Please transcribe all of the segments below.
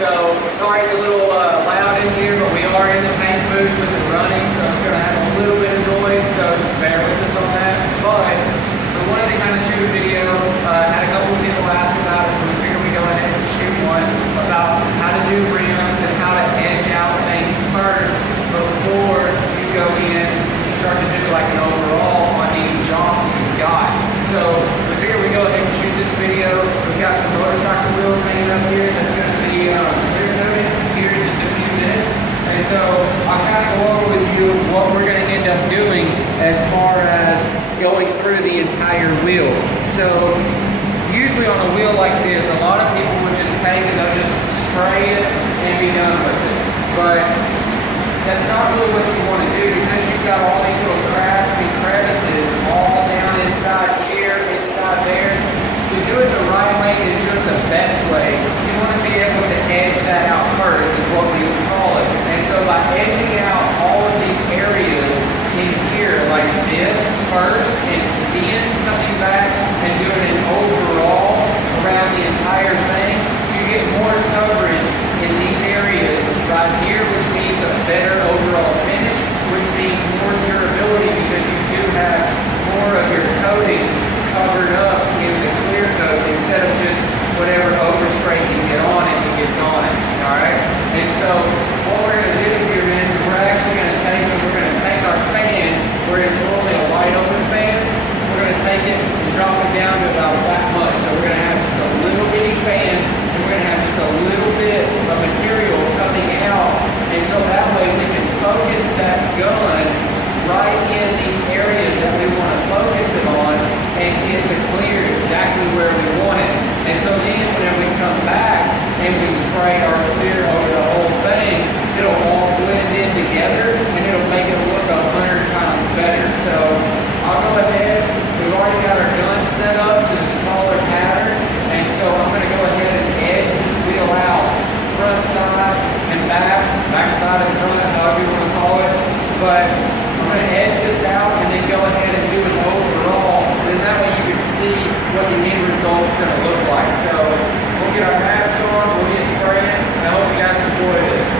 So sorry it's a little loud in here, but we are in the paint booth with it running, so it's going to have a little bit of noise, so just bear with us on that. But we wanted to kind of shoot a video, had a couple of people ask about it, so we figured we'd go ahead and shoot one about how to do rims and how to edge out things first before you go in and start to do like an overall on any job you've got. So we figured we'd go ahead and shoot this video. We've got some motorcycle wheels hanging up here that's going to be here in just a few minutes. And so I'll kind of go over with you what we're going to end up doing as far as going through the entire wheel. So usually on a wheel like this, a lot of people would just take it, they'll just spray it and be done with it. But that's not really what you want to do, because you've got all these little cracks and crevices all down inside here, inside there. To do it the right way, to do it the best way, you want to be able to edge that out first, is what we would call it. And so by edging out all of these areas in here like this first, and then coming back and doing an overall around the entire thing, you get more coverage in these areas right here, which means a better overall finish, which means more durability, because you do have more of your coating covered up in the clear coat instead of just whatever overspray can get on it, it gets on it. Alright? And so what we're going to do here is we're actually going to take our fan, where it's normally a wide open fan, we're going to take it and drop it down to about that much. So we're going to have just a little bitty fan, and we're going to have just a little bit of material coming out, and so that way we can focus that gun right in these areas that we want to focus it on and get the clear exactly where we want it. And so then whenever we come back and we spray our clear over the whole thing, it'll all blend in together and it'll make it look 100 times better. So I'll go ahead, we've already got our gun set up to the smaller pattern, and so I'm going to go ahead and edge this wheel out, front side and back side and front, however you want to call it. But I'm going to edge this out and then go ahead and do an overall, and that way you can see what the end result is going to look like. So we'll get our mask on, we'll get spraying, and I hope you guys enjoy this.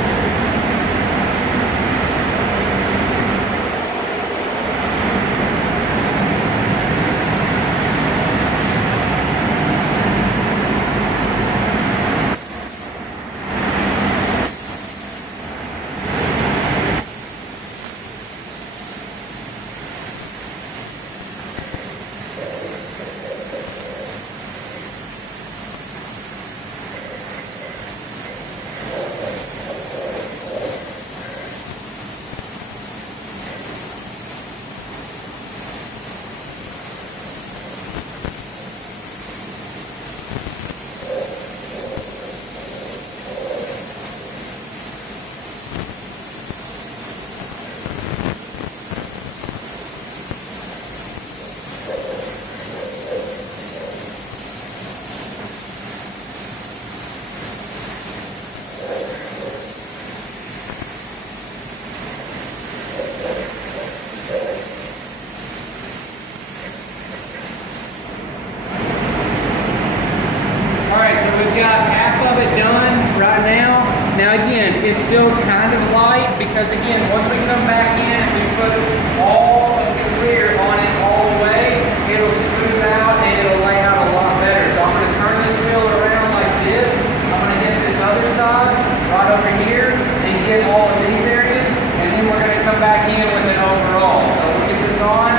We've got half of it done right now. Now again, it's still kind of light because again, once we come back in and we put all of the clear on it all the way, it'll smooth out and it'll lay out a lot better. So I'm going to turn this wheel around like this. I'm going to hit this other side right over here and get all of these areas, and then we're going to come back in with an overall. So we'll get this on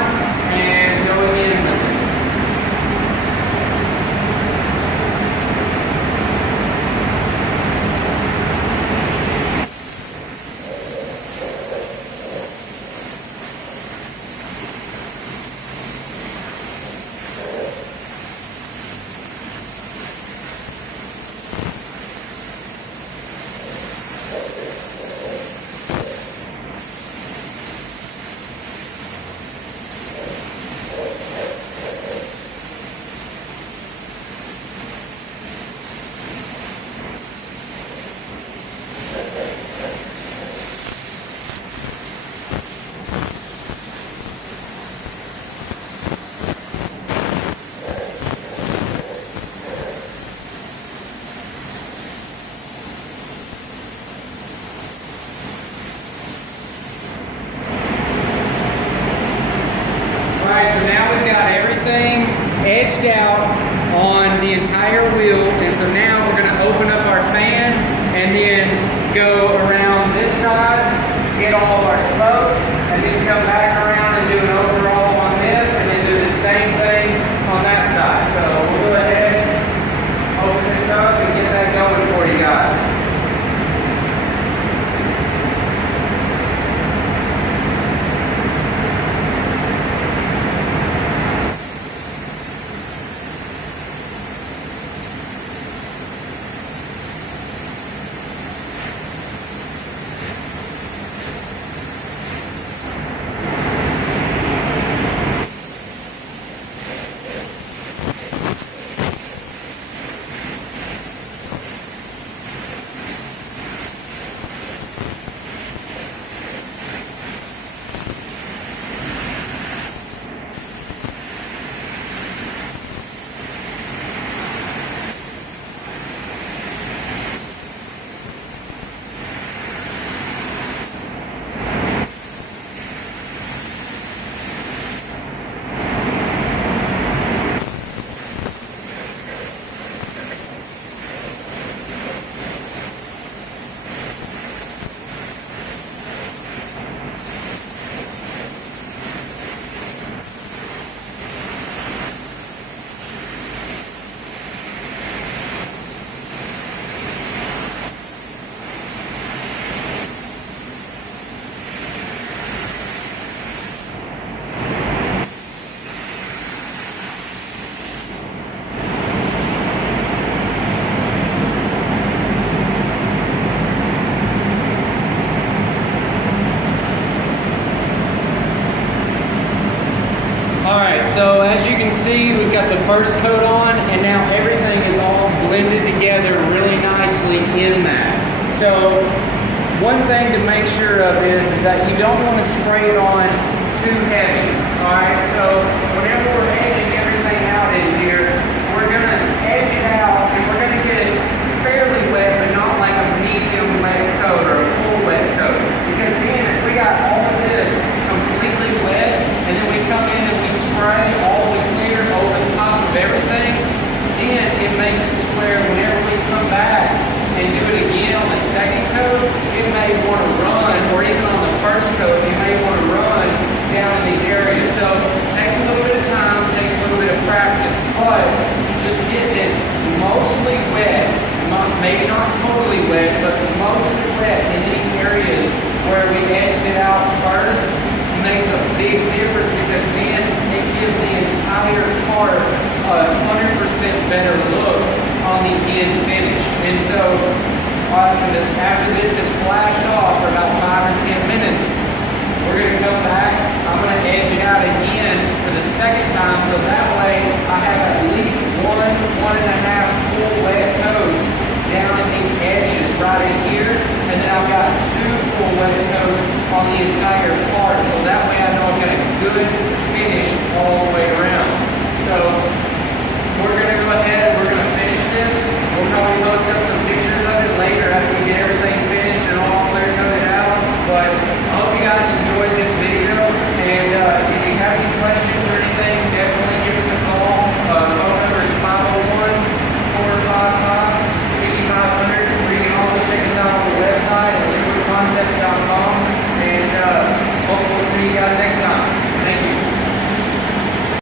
and go again with it. edged out on the entire wheel, and so now we're gonna open up our fan and then go around this side, get all of our spokes, and then come back around and do an overall on this, and then do the same thing on that side. So we'll go ahead, open this up, and get that going for you guys. So as you can see, we've got the first coat on, and now everything is all blended together really nicely in that. So one thing to make sure of is that you don't want to spray it on too heavy. All right, so whenever we're edging everything out in here, we're going to edge it out, and we're going to get it fairly wet, but not like a medium wet coat or a full wet coat. Because then if we got all of this completely wet, and then we come in and we spray all the clear over the top of everything, then it makes it to where whenever we come back and do it again on the second coat, it may want to run, or even on the first coat, it may want to run down in these areas. So it takes a little bit of time, takes a little bit of practice, but just getting it mostly wet, maybe not totally wet, but mostly wet in these areas where we edged it out first makes a big difference, because then it gives the entire part a 100% better look on the end finish. And so after this is flashed off for about 5 or 10 minutes, we're going to come back. I'm going to edge it out again for the second time, so that way I have at least 1.5 full wet coats down in these edges right in here, and then I've got 2 full wet coats on the entire part, so that way I know I've got a good finish all the way around.